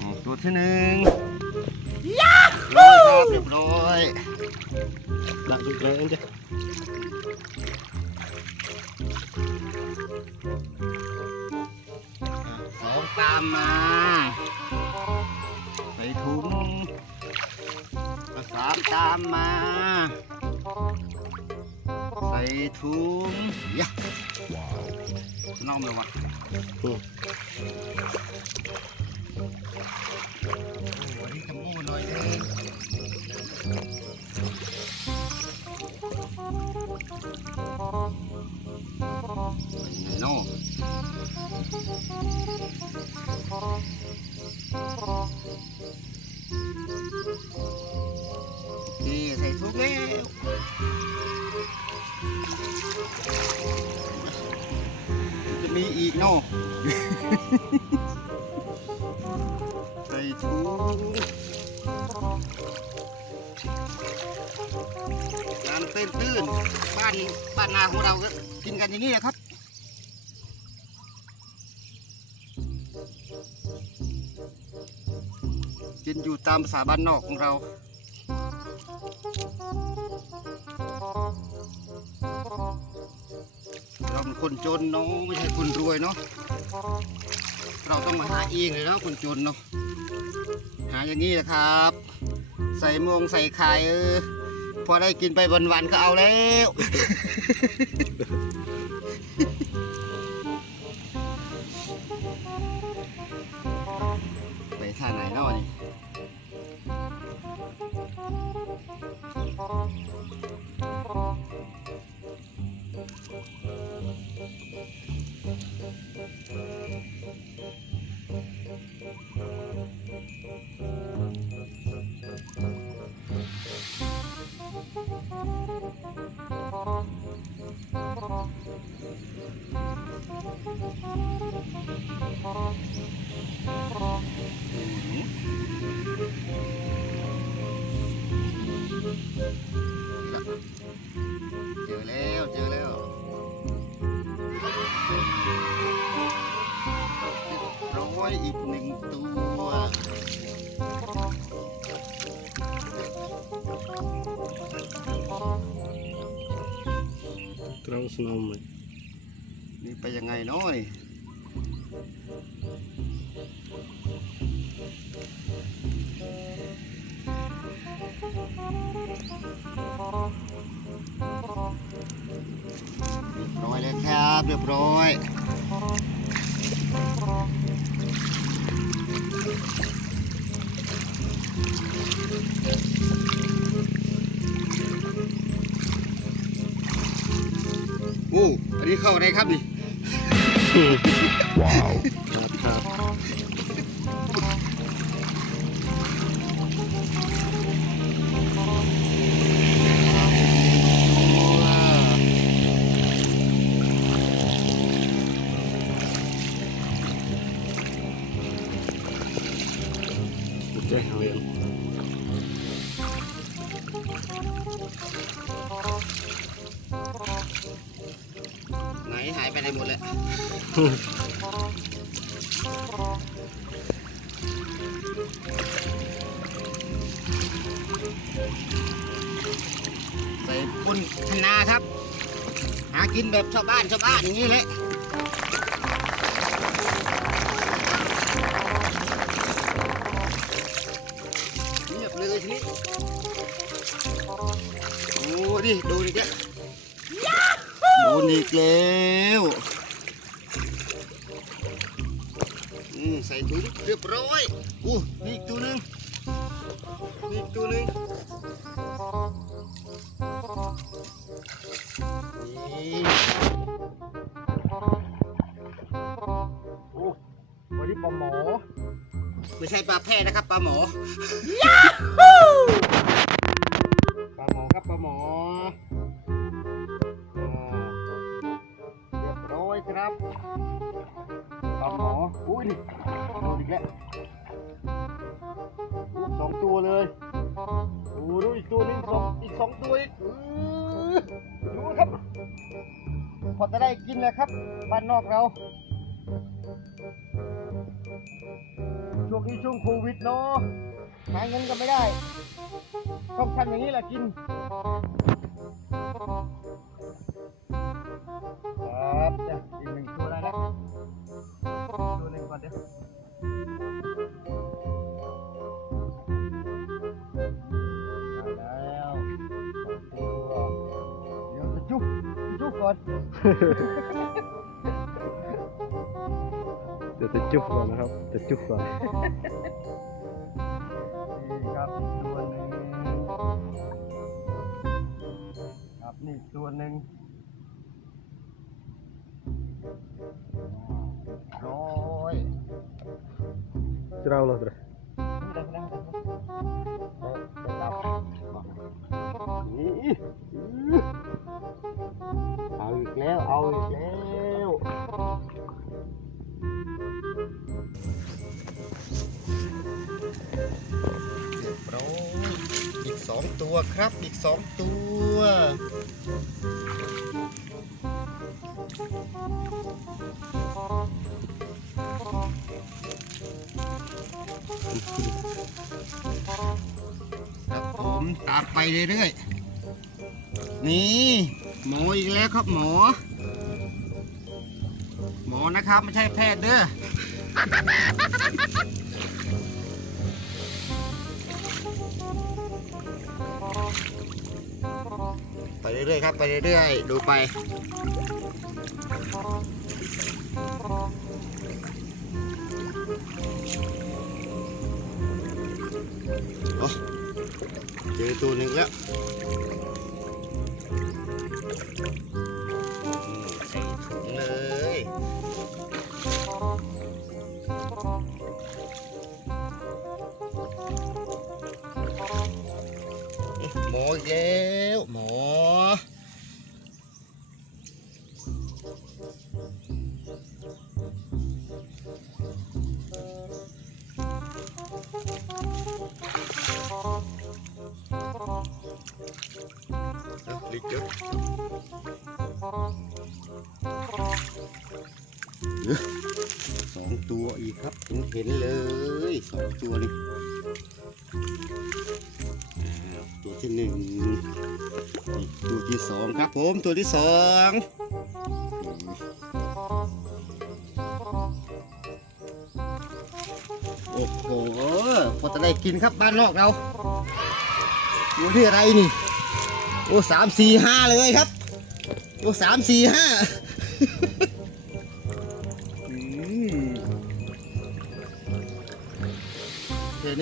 อืมตัวที่หนึ่งยาฮูเรียบร้อยหลักอยู่เลยเองจ้ะสองตามมาใส่ถุงสามตามมา ใส่ถุงยะน้องเลยวะอืมวันนี้ขโมยหน่อยเองไปไหนเนาะ นี่ใส่ถุงแล้วจะมีอีกเนาะใส่ถุงน้ำตื้นตื้นๆบ้านบ้านนาของเราก็กินกันอย่างนี้แหละครับ อยู่ตามภาษาบ้านนอกของเรา เราเป็นคนจนเนาะไม่ใช่คนรวยเนาะเราต้องมาหาเองเลยเนาะคนจนเนาะหาอย่างนี้แหละครับ ใส่มงใส่ไข่เออพอได้กินไปวันๆก็เอาแล้ว เจ ตรังสนมเลยนี่ไปยังไงนาะนี่เรียบร้อยแล้วครับเรียบร้อย นี้เข้าได้ครับนี่ว้าว นหายไปไหนหมดเลยใส่ปุ้นคะนาครับ หากินแบบชาวบ้านชาวบ้านอย่างนี้แหละเงียบเลยทีนี้โอ้ดิดูดิแก อยอู้นี่อีกตัวหนึ่งนี่อีกตัวหนึ่งนี่โอ้วันนี้ปลาหมอ ไม่ใช่ปลาแพร่นะครับปลาหมอ ปลาหมอครับปลาหมออ่าเรียบร้อยครับไปครับหมอ อุ้ยนี่โดนอีกแล้วอู้สอง ตัวเลยโอ้ดูอีกตัวหนึงสองอีกสองตัวอีกดูครับพอจะได้กินเลยครับบ้านนอกเราช่วงนี้ช่วงโควิดเนาะหาเงินก็ไม่ได้ต้องทำอย่างนี้แหละกินครับเดี๋ยวอีกหนึ่งตัวแล้วนะตัวหนึ่งก่อนเดี๋ยว จะจุ๊บก่อนเดี๋ยวจะจุ๊บก่อนนะครับ จะจุ๊บก่อนนี่ครับอีกตัวหนึ่งครับนี่อีกตัวหนึ่งร้อยจะเแล้ว เอาอีกแล้วเรียบร้อยอีกสองตัวครับ อีกสองตัวครับผมตามไปเรื่อยๆ นี่ หมออีกแล้วครับหมอ หมอนะครับไม่ใช่แพทย์เด้อไปเรื่อยๆครับไปเรื่อยๆดูไปเจอตัวหนึ่งแล้ว สองตัวอีกครับผมเห็นเลยสองตัวนี่ตัวที่หนึ่งตัวที่สองครับผมตัวที่สองโอ้โหพอจะได้กินครับบ้านนอกเราดูที่อะไรนี่ โอ้สามสี่ห้าเลยครับ โอ้สามสี่ห้า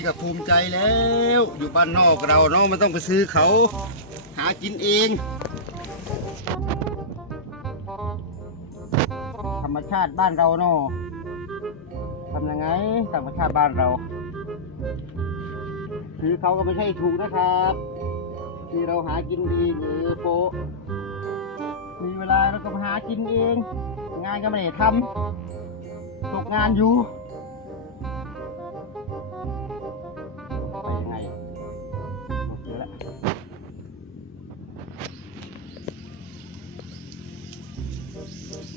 นี้ก็ภูมิใจแล้ว อยู่บ้านนอกเราเนาะไม่ต้องไปซื้อเขา หากินเองธรรมชาติบ้านเราเนาะทำยังไงธรรมชาติบ้านเรา ซื้อเขาก็ไม่ใช่ถูกนะครับ ที่เราหากินเองเออโปมีเวลาเราก็หากินเอง งานก็ไม่ได้ทำตกงานอยู่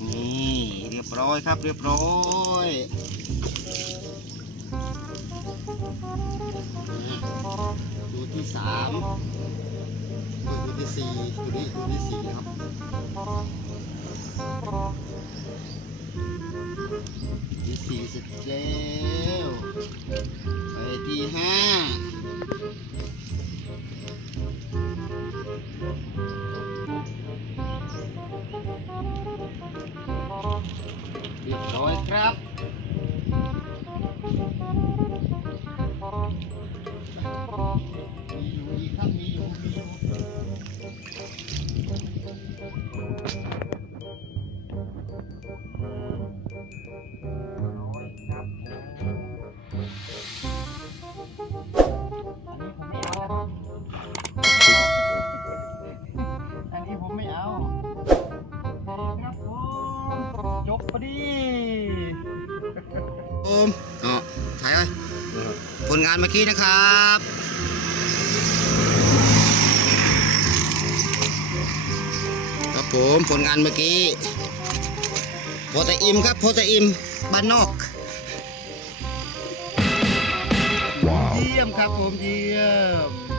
นี่เรียบร้อยครับเรียบร้อยอ่าตัวที่สามตัวที่สี่ตัวนี้ตัวที่สี่ครับที่สี่เสร็จแล้วไปที่ห้า ครับ ลงานเมื่อกี้นะครับครับผมผลงานเมื่อกี้โพตอิมครับโพตอิมบ้านนอกเยี่ยมครับผมเยี่ยม